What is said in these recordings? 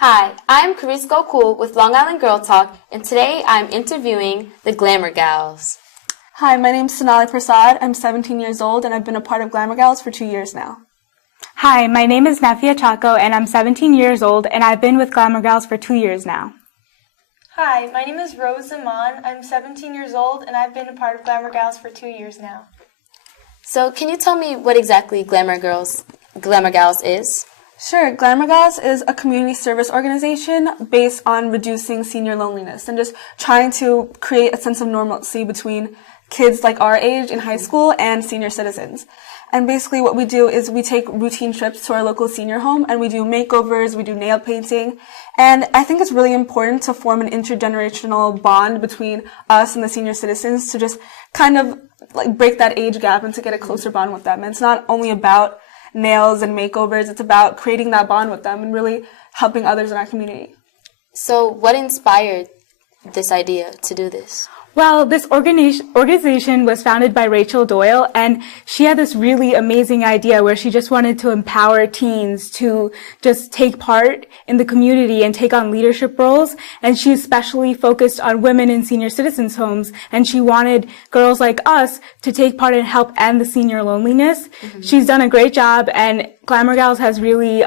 Hi, I'm Carisko Cool with Long Island Girl Talk, and today I'm interviewing the Glamour Gals. Hi, my name's Sonali Prasad. I'm 17 years old, and I've been a part of Glamour Gals for 2 years now. Hi, my name is Nafia Chaco, and I'm 17 years old, and I've been with Glamour Gals for 2 years now. Hi, my name is Rose Zaman. I'm 17 years old, and I've been a part of Glamour Gals for 2 years now. So can you tell me what exactly Glamour Gals is? Sure, Glamour Gals is a community service organization based on reducing senior loneliness and just trying to create a sense of normalcy between kids like our age in high school and senior citizens. And basically what we do is we take routine trips to our local senior home and we do makeovers, we do nail painting. And I think it's really important to form an intergenerational bond between us and the senior citizens to just kind of like break that age gap and to get a closer bond with them. And it's not only about nails and makeovers, it's about creating that bond with them and really helping others in our community. So what inspired this idea to do this? Well, this organization was founded by Rachel Doyle, and she had this really amazing idea where she just wanted to empower teens to just take part in the community and take on leadership roles. And she especially focused on women in senior citizens' homes, and she wanted girls like us to take part and help end the senior loneliness. Mm-hmm. She's done a great job, and Glamour Gals has really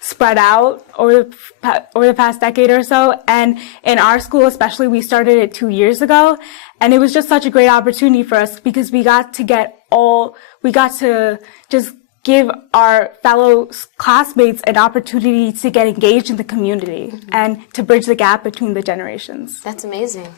spread out over the past decade or so. And in our school especially, we started it 2 years ago. And it was just such a great opportunity for us because we got to just give our fellow classmates an opportunity to get engaged in the community and to bridge the gap between the generations. That's amazing.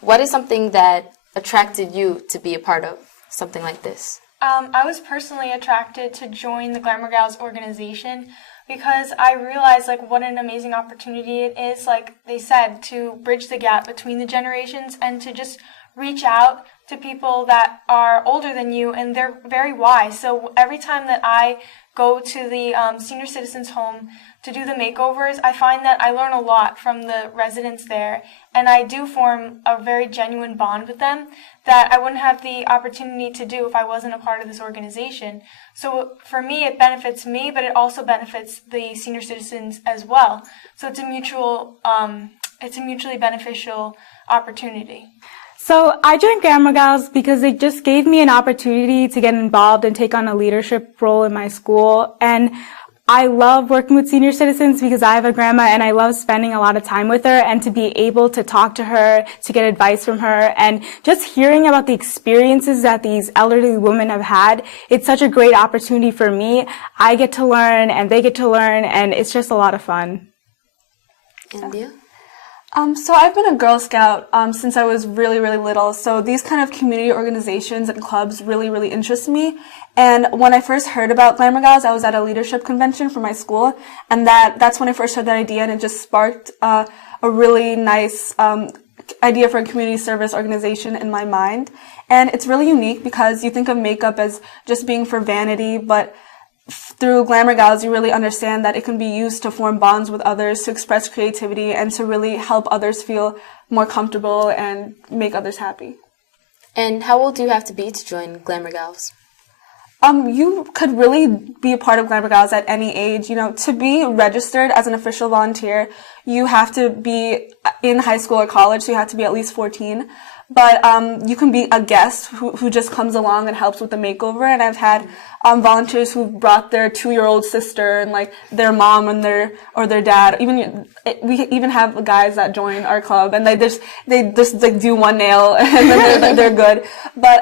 What is something that attracted you to be a part of something like this? I was personally attracted to join the Glamour Gals organization because I realized what an amazing opportunity it is, like they said, to bridge the gap between the generations and to just reach out to people that are older than you and they're very wise. So every time that I go to the senior citizens home to do the makeovers, I find that I learn a lot from the residents there, and I do form a very genuine bond with them that I wouldn't have the opportunity to do if I wasn't a part of this organization. So for me, it benefits me, but it also benefits the senior citizens as well. So it's a mutually beneficial opportunity. So I joined Glamour Gals because it just gave me an opportunity to get involved and take on a leadership role in my school. And I love working with senior citizens because I have a grandma and I love spending a lot of time with her, and to be able to talk to her, to get advice from her, and just hearing about the experiences that these elderly women have had, it's such a great opportunity for me. I get to learn and they get to learn, and it's just a lot of fun. And you? So I've been a Girl Scout since I was really, really little. So these kind of community organizations and clubs really, really interest me. And when I first heard about Glamour Gals, I was at a leadership convention for my school, and that's when I first heard that idea, and it just sparked a really nice idea for a community service organization in my mind. And it's really unique because you think of makeup as just being for vanity, but through Glamour Gals, you really understand that it can be used to form bonds with others, to express creativity, and to really help others feel more comfortable and make others happy. And how old do you have to be to join Glamour Gals? You could really be a part of Glamour Gals at any age. You know, to be registered as an official volunteer, you have to be in high school or college, so you have to be at least 14. But you can be a guest who just comes along and helps with the makeover. And I've had volunteers who brought their 2-year-old sister and their mom and their dad. We even have guys that join our club, and they just do one nail and then they're good. But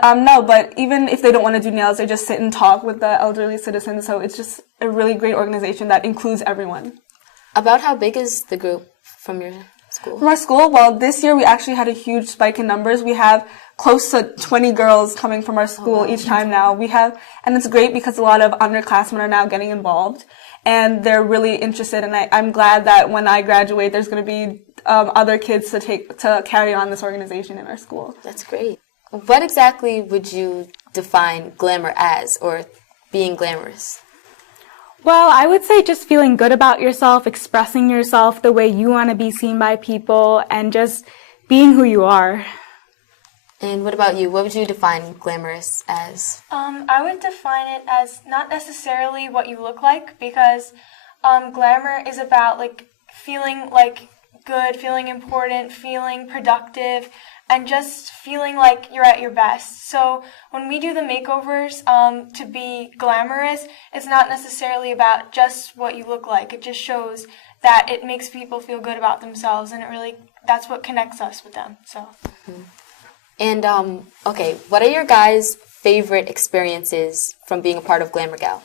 even if they don't want to do nails, they just sit and talk with the elderly citizens. So it's just a really great organization that includes everyone. About how big is the group from your school? From our school, well, this year we actually had a huge spike in numbers. We have close to 20 girls coming from our school each time now. And it's great because a lot of underclassmen are now getting involved, and they're really interested. And I'm glad that when I graduate, there's going to be other kids to carry on this organization in our school. That's great. What exactly would you define glamour as, or being glamorous? Well, I would say just feeling good about yourself, expressing yourself the way you want to be seen by people, and just being who you are. And what about you? What would you define glamorous as? I would define it as not necessarily what you look like, because glamour is about feeling like good, feeling important, feeling productive, and just feeling like you're at your best. So when we do the makeovers to be glamorous, it's not necessarily about just what you look like. It just shows that it makes people feel good about themselves, and that's what connects us with them. So. And okay, what are your guys' favorite experiences from being a part of Glamour Gal?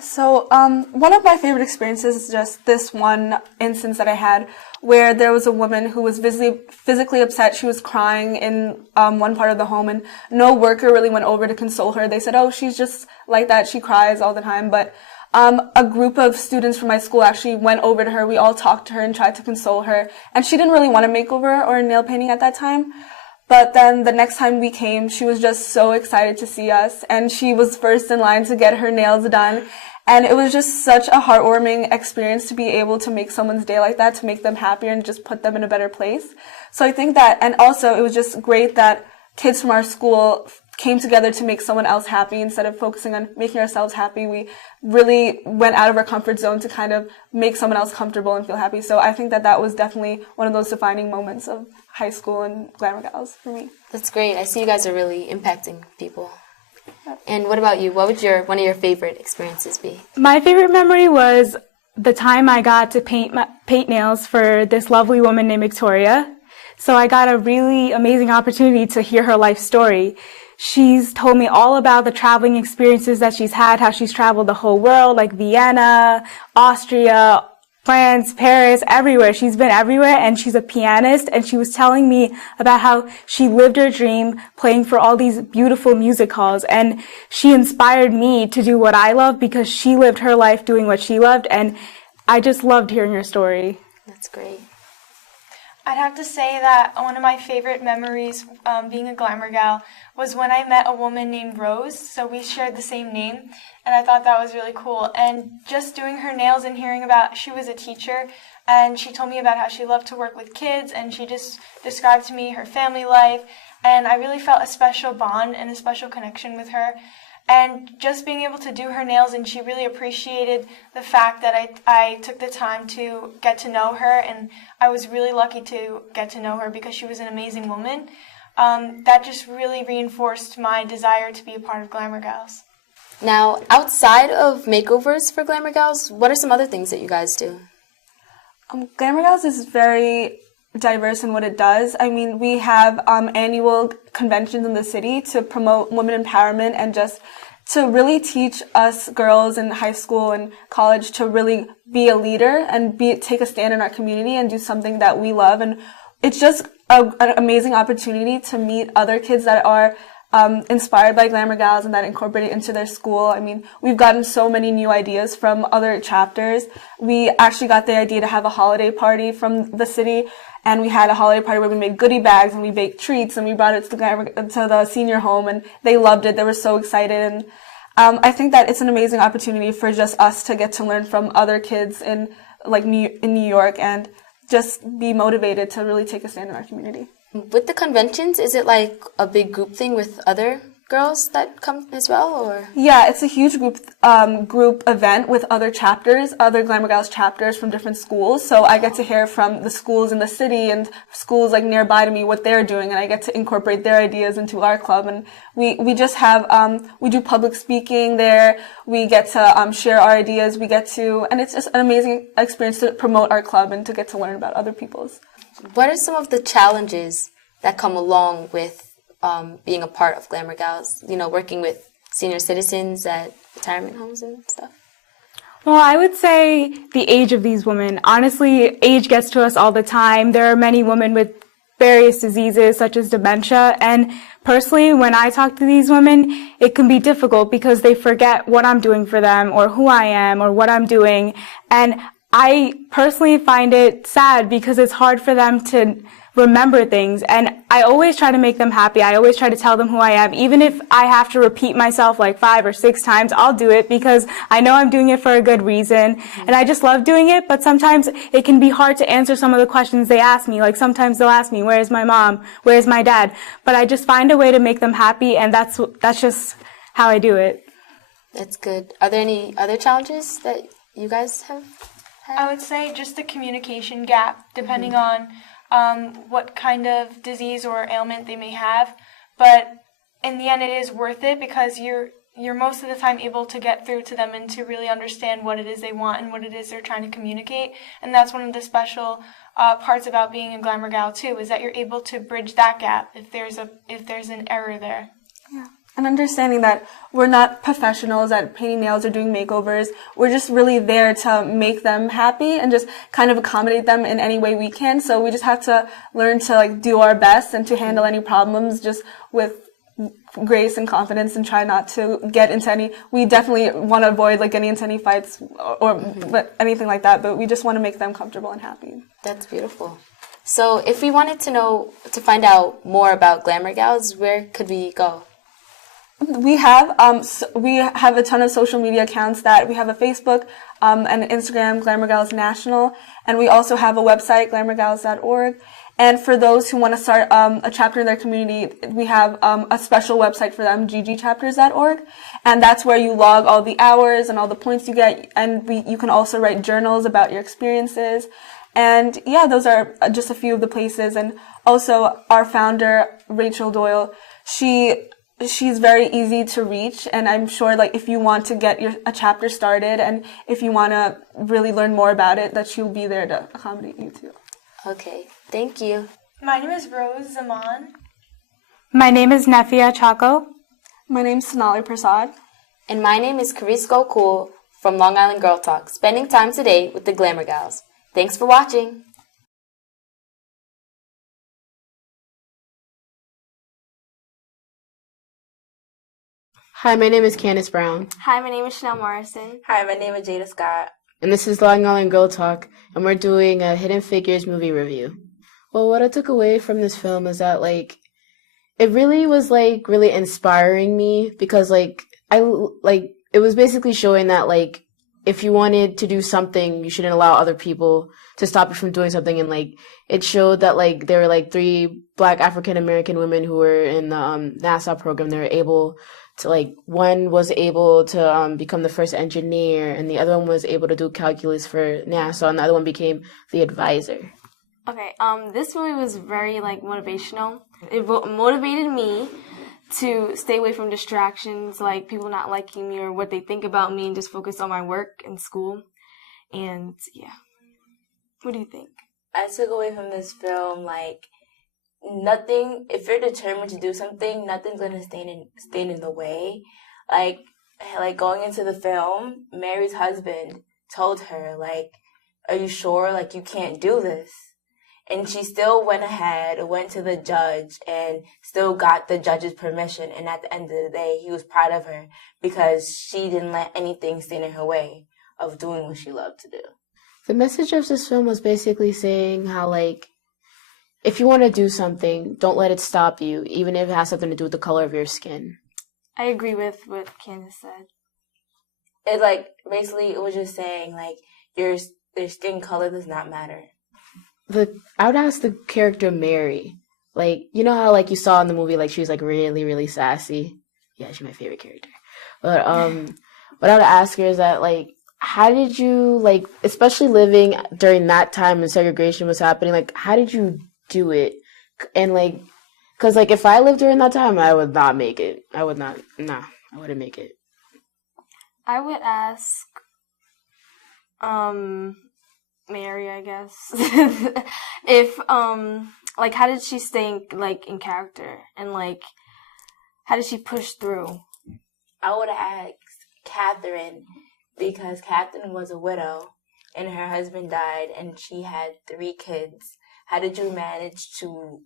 So, one of my favorite experiences is just this one instance that I had where there was a woman who was physically upset. She was crying in one part of the home, and no worker really went over to console her. They said, oh, she's just like that. She cries all the time. But a group of students from my school actually went over to her. We all talked to her and tried to console her. And she didn't really want a makeover or a nail painting at that time. But then the next time we came, she was just so excited to see us, and she was first in line to get her nails done. And it was just such a heartwarming experience to be able to make someone's day like that, to make them happier and just put them in a better place. So I think that, and also it was just great that kids from our school came together to make someone else happy instead of focusing on making ourselves happy. We really went out of our comfort zone to kind of make someone else comfortable and feel happy. So I think that that was definitely one of those defining moments of high school and Glamour Gals for me. That's great. I see you guys are really impacting people. And what about you? What would one of your favorite experiences be? My favorite memory was the time I got to paint nails for this lovely woman named Victoria. So I got a really amazing opportunity to hear her life story. She's told me all about the traveling experiences that she's had, how she's traveled the whole world, like Vienna, Austria, France, Paris, everywhere. She's been everywhere, and she's a pianist, and she was telling me about how she lived her dream playing for all these beautiful music halls, and she inspired me to do what I love because she lived her life doing what she loved, and I just loved hearing her story. That's great. I'd have to say that one of my favorite memories being a Glamour Gal was when I met a woman named Rose. So we shared the same name, and I thought that was really cool. And just doing her nails and hearing about, she was a teacher, and she told me about how she loved to work with kids, and she just described to me her family life, and I really felt a special bond and a special connection with her. And just being able to do her nails, and she really appreciated the fact that I took the time to get to know her, and I was really lucky to get to know her because she was an amazing woman. That just really reinforced my desire to be a part of Glamour Gals. Now, outside of makeovers for Glamour Gals, what are some other things that you guys do? Glamour Gals is very diverse in what it does. I mean, we have annual conventions in the city to promote women empowerment and just to really teach us girls in high school and college to really be a leader and take a stand in our community and do something that we love. And it's just an amazing opportunity to meet other kids that are inspired by Glamour Gals and that incorporate it into their school. I mean, we've gotten so many new ideas from other chapters. We actually got the idea to have a holiday party from the city, and we had a holiday party where we made goodie bags and we baked treats and we brought it to the senior home, and they loved it. They were so excited. And I think that it's an amazing opportunity for just us to get to learn from other kids in New York and just be motivated to really take a stand in our community. With the conventions, is it like a big group thing with other girls that come as well, or? Yeah, it's a huge group event with other chapters, other Glamour Gals chapters from different schools. So I get to hear from the schools in the city and schools like nearby to me what they're doing, and I get to incorporate their ideas into our club. And we just have we do public speaking there. We get to share our ideas. And it's just an amazing experience to promote our club and to get to learn about other people's. What are some of the challenges that come along with being a part of Glamour Gals, working with senior citizens at retirement homes and stuff? Well, I would say the age of these women. Honestly, age gets to us all the time. There are many women with various diseases such as dementia, and personally, when I talk to these women, it can be difficult because they forget what I'm doing for them or who I am or what I'm doing. And I personally find it sad because it's hard for them to remember things, and I always try to make them happy. I always try to tell them who I am. Even if I have to repeat myself like 5 or 6 times, I'll do it because I know I'm doing it for a good reason, and I just love doing it. But sometimes it can be hard to answer some of the questions they ask me. Like sometimes they'll ask me, where's my mom? Where's my dad? But I just find a way to make them happy, and that's just how I do it. That's good. Are there any other challenges that you guys have had? I would say just the communication gap, depending on what kind of disease or ailment they may have. But in the end, it is worth it because you're most of the time able to get through to them and to really understand what it is they want and what it is they're trying to communicate. And that's one of the special parts about being a Glamour Gal too, is that you're able to bridge that gap if there's an error there. Yeah. And understanding that we're not professionals at painting nails or doing makeovers. We're just really there to make them happy and just kind of accommodate them in any way we can. So we just have to learn to do our best and to handle any problems just with grace and confidence and try not to get into any. We definitely want to avoid getting into any fights or but anything like that. But we just want to make them comfortable and happy. That's beautiful. So if we wanted to find out more about Glamour Gals, where could we go? We have a ton of social media accounts that we have a Facebook and an Instagram, Glamour Gals National, and we also have a website, glamourgals.org. And for those who want to start a chapter in their community, we have a special website for them, ggchapters.org, and that's where you log all the hours and all the points you get, and you can also write journals about your experiences. And yeah, those are just a few of the places. And also our founder, Rachel Doyle, she's very easy to reach, and I'm sure if you want to get a chapter started and if you want to really learn more about it, that she'll be there to accommodate you too. Okay, thank you. My name is Rose Zaman. My name is Nafia Chaco. My name's Sonali Prasad. And my name is Carisko Cool from Long Island Girl Talk, spending time today with the Glamour Gals. Thanks for watching. Hi, my name is Candace Brown. Hi, my name is Chanel Morrison. Hi, my name is Jada Scott. And this is Long Island Girl Talk, and we're doing a Hidden Figures movie review. Well, what I took away from this film is that, it really was, really inspiring me because, it was basically showing that, if you wanted to do something, you shouldn't allow other people to stop you from doing something. And, it showed that, there were, 3 Black African-American women who were in the NASA program. They were able to, one was able to become the first engineer, and the other one was able to do calculus for NASA, and the other one became the advisor. Okay, this movie was very, motivational. It motivated me to stay away from distractions, like people not liking me or what they think about me, and just focus on my work and school. And, yeah. What do you think? I took away from this film, nothing, if you're determined to do something, nothing's going to stand in the way. Going into the film, Mary's husband told her, are you sure, you can't do this? And she still went ahead, went to the judge, and still got the judge's permission. And at the end of the day, he was proud of her because she didn't let anything stand in her way of doing what she loved to do. The message of this film was basically saying how, if you want to do something, don't let it stop you, even if it has something to do with the color of your skin. I agree with what Candace said. It, basically, it was just saying, your skin color does not matter. I would ask the character Mary, you know how, you saw in the movie, she was, really, really sassy? Yeah, she's my favorite character. But, what I would ask her is that, how did you, especially living during that time when segregation was happening, how did you do it? And because if I lived during that time, I would not make it. I wouldn't make it. I would ask Mary, I guess, if how did she stay in character, and how did she push through? I would have asked Catherine, because Catherine was a widow and her husband died and she had 3 kids. How did you manage to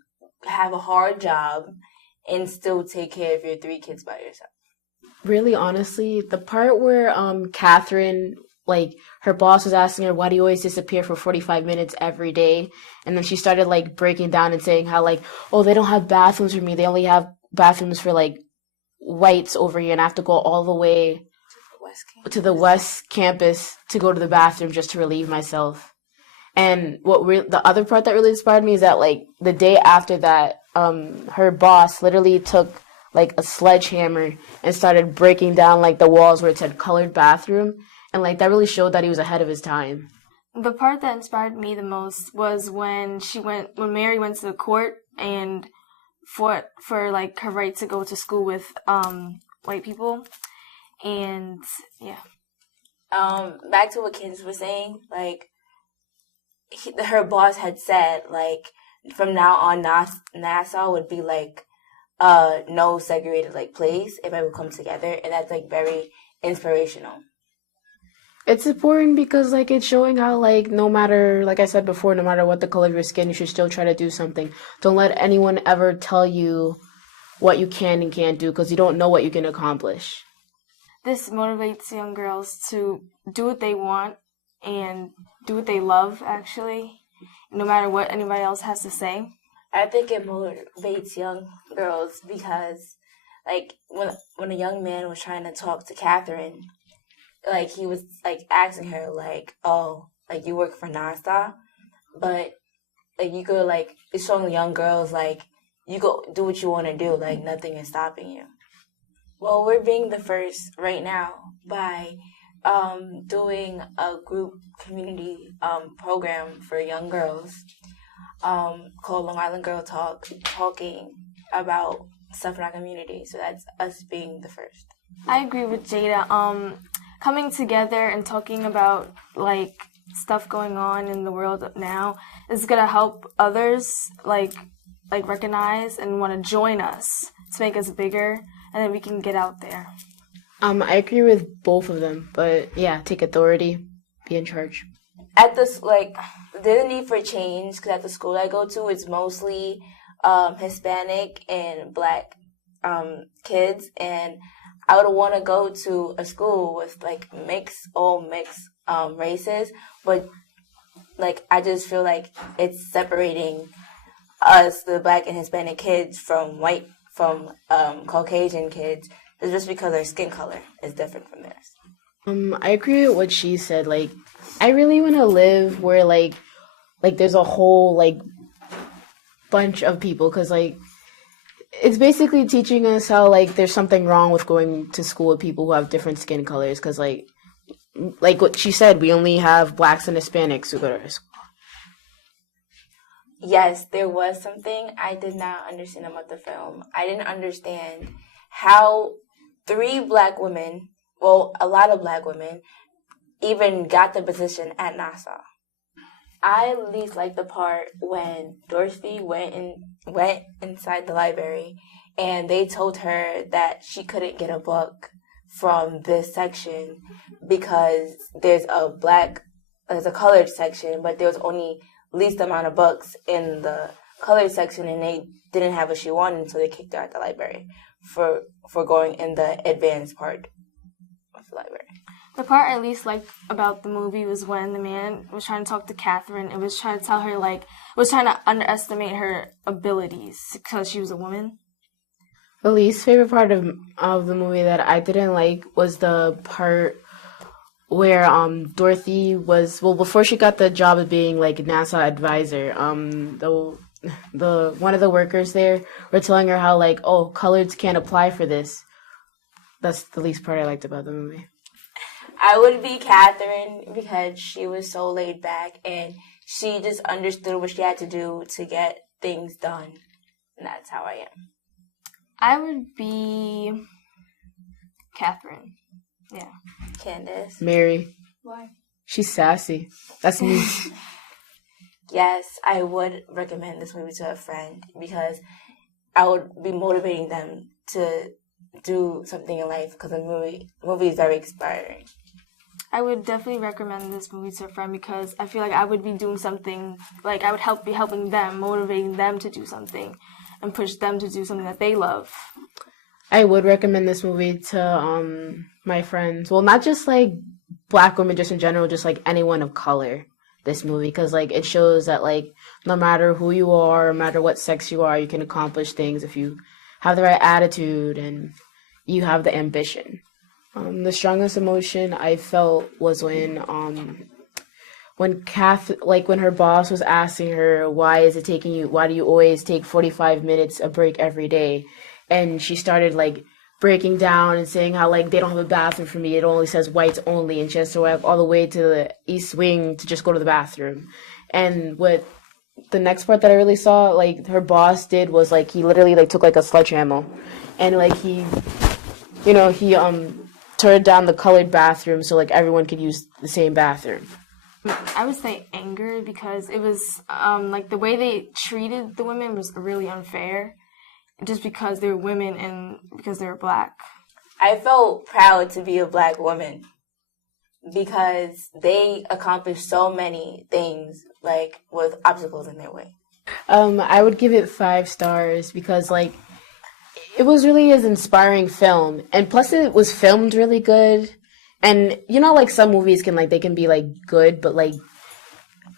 have a hard job and still take care of your 3 kids by yourself? Really, honestly, the part where Catherine, her boss was asking her, why do you always disappear for 45 minutes every day? And then she started, breaking down and saying how, oh, they don't have bathrooms for me. They only have bathrooms for, whites over here, and I have to go all the way to the West Campus to go to the bathroom just to relieve myself. And the other part that really inspired me is that, the day after that, her boss literally took, a sledgehammer and started breaking down, the walls where it said colored bathroom. And, that really showed that he was ahead of his time. The part that inspired me the most was when Mary went to the court and for like her right to go to school with white people, and yeah. Back to what Candace was saying, like her boss had said, like from now on, Nassau would be like no segregated like place if I would come together, and that's like very inspirational. It's important because, like, it's showing how, like, no matter, like I said before, no matter what the color of your skin, you should still try to do something. Don't let anyone ever tell you what you can and can't do because you don't know what you can accomplish. This motivates young girls to do what they want and do what they love, actually, no matter what anybody else has to say. I think it motivates young girls because, like, when a young man was trying to talk to Catherine, like, he was, like, asking her, like, oh, like, you work for NASA? But, like, you could, like, it's showing the young girls, like, you go do what you want to do. Like, nothing is stopping you. Well, we're being the first right now by doing a group community program for young girls called Long Island Girl Talk, talking about stuff in our community. So that's us being the first. I agree with Jada. Coming together and talking about, like, stuff going on in the world now is going to help others, like recognize and want to join us to make us bigger, and then we can get out there. I agree with both of them, but yeah, take authority, be in charge. At this, like, there's a need for change because at the school I go to, it's mostly Hispanic and Black kids, and I would want to go to a school with, like, all mixed races, but, like, I just feel like it's separating us, the Black and Hispanic kids, from Caucasian kids, just because our skin color is different from theirs. I agree with what she said. Like, I really want to live where, like there's a whole, like, bunch of people, because, like, it's basically teaching us how, like, there's something wrong with going to school with people who have different skin colors, because, like what she said, we only have Blacks and Hispanics who go to our school. Yes, there was something I did not understand about the film. I didn't understand how 3 Black women, well, a lot of Black women, even got the position at NASA. I at least liked the part when Dorothy went inside the library and they told her that she couldn't get a book from this section because there's a colored section, but there was only least amount of books in the colored section, and they didn't have what she wanted, so they kicked her out the library for going in the advanced part of the library. The part I least liked about the movie was when the man was trying to talk to Catherine and was trying to tell her, like, was trying to underestimate her abilities because she was a woman. The least favorite part of the movie that I didn't like was the part where Dorothy was, well, before she got the job of being, like, NASA advisor, the one of the workers there were telling her how, like, oh, coloreds can't apply for this. That's the least part I liked about the movie. I would be Catherine because she was so laid back and she just understood what she had to do to get things done. And that's how I am. I would be Catherine. Yeah. Candace. Mary. Why? She's sassy. That's me. Yes, I would recommend this movie to a friend because I would be motivating them to do something in life because the movie is very inspiring. I would definitely recommend this movie to a friend because I feel like I would be doing something, like I would be helping them, motivating them to do something and push them to do something that they love. I would recommend this movie to my friends. Well, not just, like, Black women, just in general, just, like, anyone of color, this movie. Because, like, it shows that, like, no matter who you are, no matter what sex you are, you can accomplish things if you have the right attitude and you have the ambition. The strongest emotion I felt was when her boss was asking her, why do you always take 45 minutes a break every day? And she started, like, breaking down and saying how like they don't have a bathroom for me. It only says whites only, and she has to walk all the way to the East Wing to just go to the bathroom. And what the next part that I really saw, like her boss did was like he literally like took like a sledgehammer, and like he turned down the colored bathroom so like everyone could use the same bathroom. I would say anger because it was like the way they treated the women was really unfair, just because they were women and because they were black. I felt proud to be a black woman because they accomplished so many things like with obstacles in their way. I would give it 5 stars because like it was really an inspiring film, and plus it was filmed really good. And you know, like some movies they can be like good, but like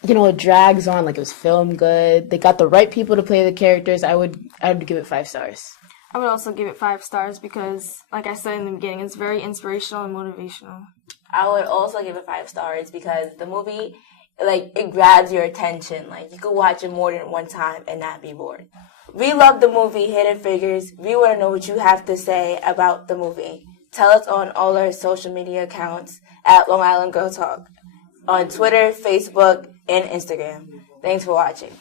it drags on. Like it was filmed good. They got the right people to play the characters. I would give it 5 stars. I would also give it 5 stars because, like I said in the beginning, it's very inspirational and motivational. I would also give it 5 stars because the movie, like, it grabs your attention. Like, you could watch it more than one time and not be bored. We love the movie Hidden Figures. We want to know what you have to say about the movie. Tell us on all our social media accounts at Long Island Girl Talk on Twitter, Facebook, and Instagram. Thanks for watching.